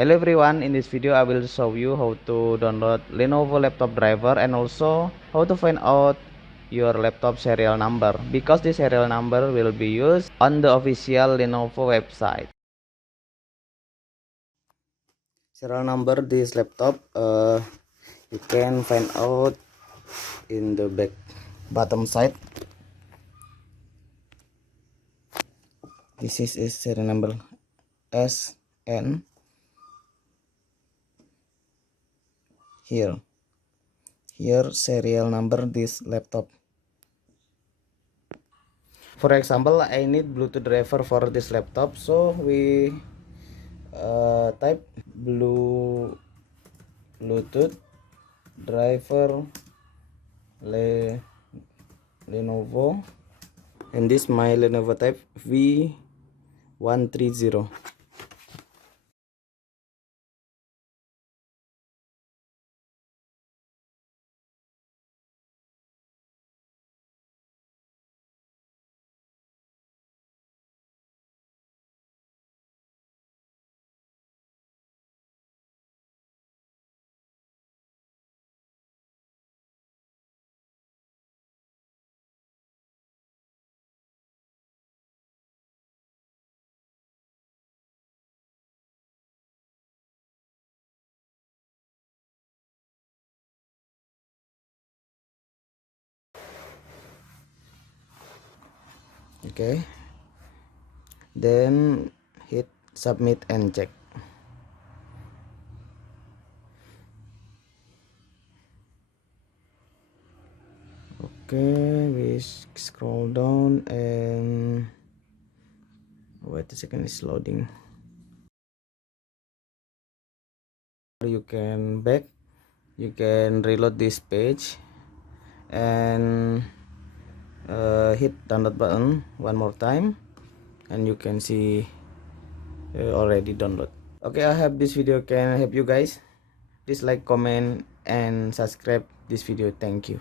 Hello everyone, in this video I will show you how to download Lenovo laptop driver and also how to find out your laptop serial number, because the serial number will be used on the official Lenovo website. Serial number this laptop you can find out in the back bottom side. This is a serial number SN. Here serial number this laptop. For example, I need Bluetooth driver for this laptop, so we type Bluetooth driver Lenovo, and this my Lenovo type V130. Okay, then hit submit and check. Okay, we scroll down and wait a second, it's loading. You can reload this page and hit download button one more time, and you can see already download. Okay, I hope this video can help you guys. Please like, comment and subscribe this video. Thank you.